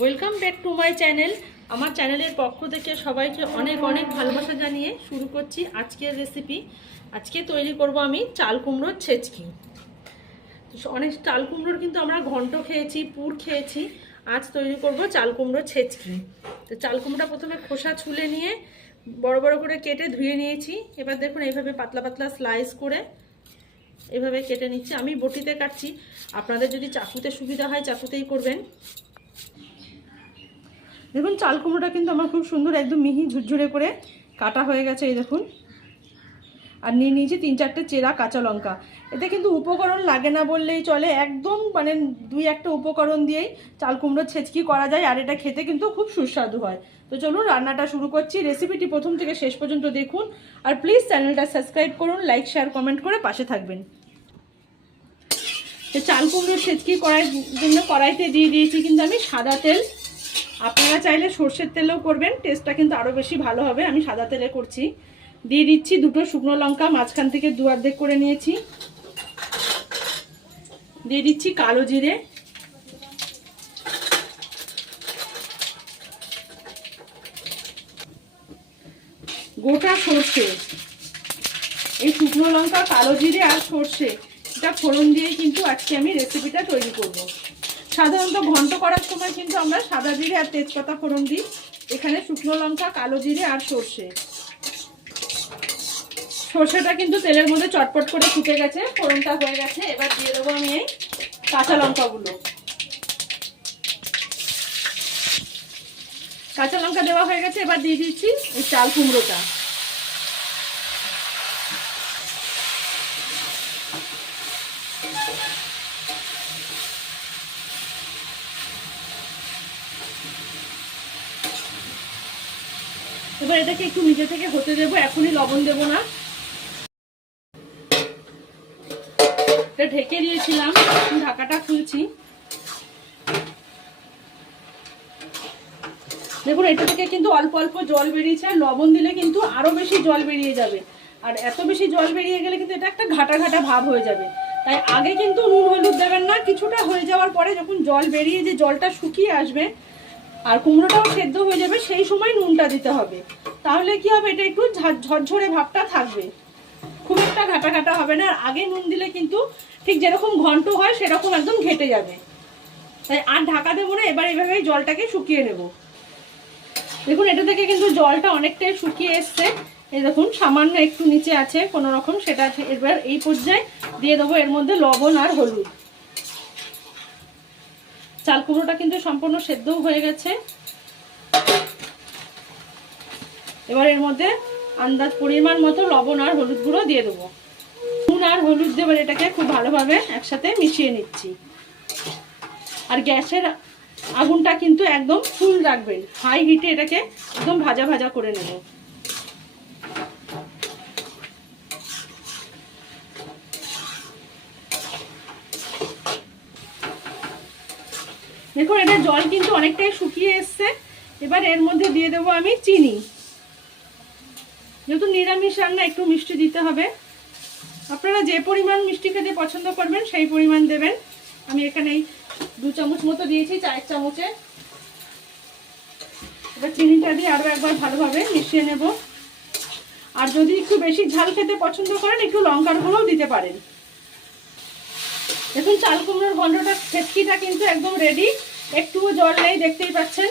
Welcome back to my channel. আমার চ্যানেলের পক্ষ থেকে সবাইকে অনেক অনেক ভালোবাসা জানিয়ে শুরু করছি আজকের রেসিপি। আজকে তৈরি করব আমি চাল কুমড়োর ছেচকি। অনেক চাল কুমড়োর কিন্তু আমরা ঘন্ট খেয়েছি, পুর খেয়েছি। আজ তৈরি করব চাল কুমড়োর ছেচকি। তো চাল কুমড়োটা প্রথমে খোসা ছুলে নিয়ে বড় বড় করে কেটে ধুয়ে নিয়েছি। এবার দেখুন এইভাবে পাতলা পাতলা স্লাইস করে এভাবে কেটে নিচ্ছি। আমি বটিতে কাটছি, আপনাদের যদি চাকুতে সুবিধা হয় চাকুতেই করবেন। দেখুন চাল কুমড়োটা কিন্তু আমার খুব সুন্দর একদম মিহি ঝুরঝুরে করে কাটা হয়ে গেছে। এই দেখুন, আর নিয়ে নিয়েছি 3-4টে চেরা কাঁচা লঙ্কা। এতে কিন্তু উপকরণ লাগে না বললেই চলে, একদম মানে 2-1টা উপকরণ দিয়েই চাল কুমড়োর ছেচকি করা যায়, আর এটা খেতে কিন্তু খুব সুস্বাদু হয়। তো চলুন রান্নাটা শুরু করছি। রেসিপিটি প্রথম থেকে শেষ পর্যন্ত দেখুন, আর প্লিজ চ্যানেলটা সাবস্ক্রাইব করুন, লাইক শেয়ার কমেন্ট করে পাশে থাকবেন। তো চাল কুমড়োর ছেচকি করার জন্য কড়াইতে দিয়ে দিয়েছি কিন্তু আমি সাদা তেল। আপনারা চাইলে সর্ষের তেলেও করবেন, টেস্টটা কিন্তু আরও বেশি ভালো হবে। আমি সাদা তেলে করছি। দিয়ে দিচ্ছি 2টো শুকনো লঙ্কা, মাঝখান থেকে 2 অর্ধেক করে নিয়েছি। দিয়ে দিচ্ছি কালো জিরে, গোটা সর্ষে। এই শুকনো লঙ্কা, কালো জিরে আর সর্ষে এটা ফোড়ন দিয়ে কিন্তু আজকে আমি রেসিপিটা তৈরি করব। সাধারণত ঘন্ট করার সময় কিন্তু আমরা সাদা জিরে আর তেজপাতা ফোড়ন দিই, এখানে শুকনো লঙ্কা, কালো জিরে আর সর্ষে। সর্ষেটা কিন্তু তেলের মধ্যে চটপট করে ফুটে গেছে, ফোড়নটা হয়ে গেছে। এবার দিয়ে দেবো আমি এই কাঁচা লঙ্কাগুলো। কাঁচা লঙ্কা দেওয়া হয়ে গেছে, এবার দিয়ে দিচ্ছি এই চাল কুমড়োটা। এবার এটাকে একটু নিজে থেকে হতে দেবো, এখনই লবণ দেবো না। এটা ঢেকে দিয়েছিলাম, ঢাকাটা খুলছি। দেখুন এটা থেকে কিন্তু অল্প অল্প জল বেরিয়েছে, আর লবণ দিলে কিন্তু আরো বেশি জল বেরিয়ে যাবে। আর এত বেশি জল বেরিয়ে গেলে কিন্তু এটা একটা ঘাটা ঘাটা ভাব হয়ে যাবে। তাই আগে কিন্তু নুন হলুদ দেবেন না, কিছুটা হয়ে যাওয়ার পরে যখন জল বেরিয়ে যে জলটা শুকিয়ে আসবে আর কুমড়োটাও সেদ্ধ হয়ে যাবে, সেই সময় নুনটা দিতে হবে। তাহলে কি হবে, এটা একটু ঝরঝরে ভাবটা থাকবে, খুব একটা ঘাটা ঘাটা হবে না। আর আগে নুন দিলে কিন্তু ঠিক যেরকম ঘন্ট হয় সেরকম একদম ঘেটে যাবে। তাই আর ঢাকা দেবো না, এবার এইভাবেই জলটাকে শুকিয়ে নেব। দেখুন এটা থেকে কিন্তু জলটা অনেকটাই শুকিয়ে এসছে। এই দেখুন সামান্য একটু নিচে আছে কোনো রকম, সেটা এবার এই পর্যায়ে দিয়ে দেবো এর মধ্যে লবণ আর হলুদ। চাল কুমড়োটা কিন্তু সম্পূর্ণ সেদ্ধও হয়ে গেছে। এবার এর মধ্যে আন্দাজ পরিমাণ মতো লবণ আর হলুদ গুঁড়ো দিয়ে দেবো। নুন আর হলুদ দিয়ে এবার এটাকে খুব ভালোভাবে একসাথে মিশিয়ে নিচ্ছি। আর গ্যাসের আগুনটা কিন্তু একদম ফুল রাখবেন, হাই হিটে এটাকে একদম ভাজা ভাজা করে নেব। দেখুন এটা জল কিন্তু অনেকটাই শুকিয়ে এসছে। এবার এর মধ্যে দিয়ে দেবো আমি চিনি। যেহেতু নিরামিষ রান্না একটু মিষ্টি দিতে হবে, আপনারা যে পরিমাণ মিষ্টি খেতে পছন্দ করবেন সেই পরিমাণ দেবেন। আমি এখানে 2 চামচ মতো দিয়েছি, 4 চামচে। এবার চিনিটা দিয়ে আরও একবার ভালোভাবে মিশিয়ে নেব। আর যদি একটু বেশি ঝাল খেতে পছন্দ করেন একটু লঙ্কার গুঁড়োও দিতে পারেন। দেখুন চাল কুমড়োর ঘন্টটা ছেচকিটা কিন্তু একদম রেডি, একটুও জল নেই, দেখতেই পাচ্ছেন।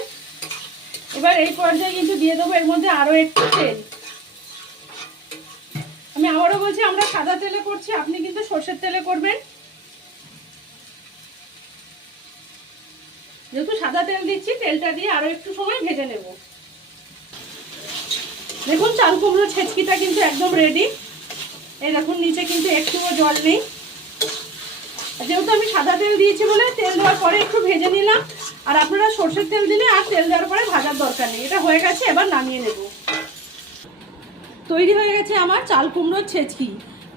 এবার এই পর্যায়ে কিন্তু দিয়ে দেবো এর মধ্যে আরও একটু তেল। আমি আবারও বলছি আমরা সাদা তেলে করছি, আপনি কিন্তু সর্ষের তেলে করবেন। যেহেতু সাদা তেল দিচ্ছি, তেলটা দিয়ে আরো একটু সময় ভেজে নেব। দেখুন চাল কুমড়োর ছেচকিটা কিন্তু একদম রেডি। এই দেখুন নিচে কিন্তু একটুও জল নেই। যেহেতু আমি সাদা তেল দিয়েছি বলে তেল দেওয়ার পরে একটু ভেজে নিলাম, আর আপনারা সর্ষের তেল দিলে আর তেল দেওয়ার পরে ভাজার দরকার নেই। এটা হয়ে গেছে, এবার নামিয়ে নেব। তৈরি হয়ে গেছে আমার চাল কুমড়োর ছেচকি।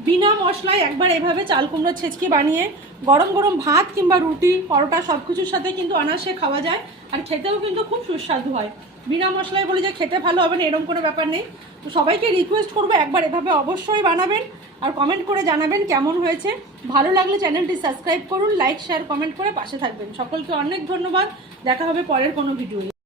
বিনা মশলায় একবার এভাবে চাল কুমড়োর ছেচকি বানিয়ে গরম গরম ভাত কিংবা রুটি, পরোটা সব কিছুর সাথে কিন্তু অনায়াসে খাওয়া যায়, আর খেতেও কিন্তু খুব সুস্বাদু হয়। বিনা মশলায় বলি যে খেতে ভালো হবে না এরকম কোনো ব্যাপার নেই। তো সবাইকে রিকোয়েস্ট করবো একবার এভাবে অবশ্যই বানাবেন, আর কমেন্ট করে জানাবেন কেমন হয়েছে। ভালো লাগলে চ্যানেলটি সাবস্ক্রাইব করুন, লাইক শেয়ার কমেন্ট করে পাশে থাকবেন। সকলকে অনেক ধন্যবাদ। দেখা হবে পরের কোনো ভিডিও।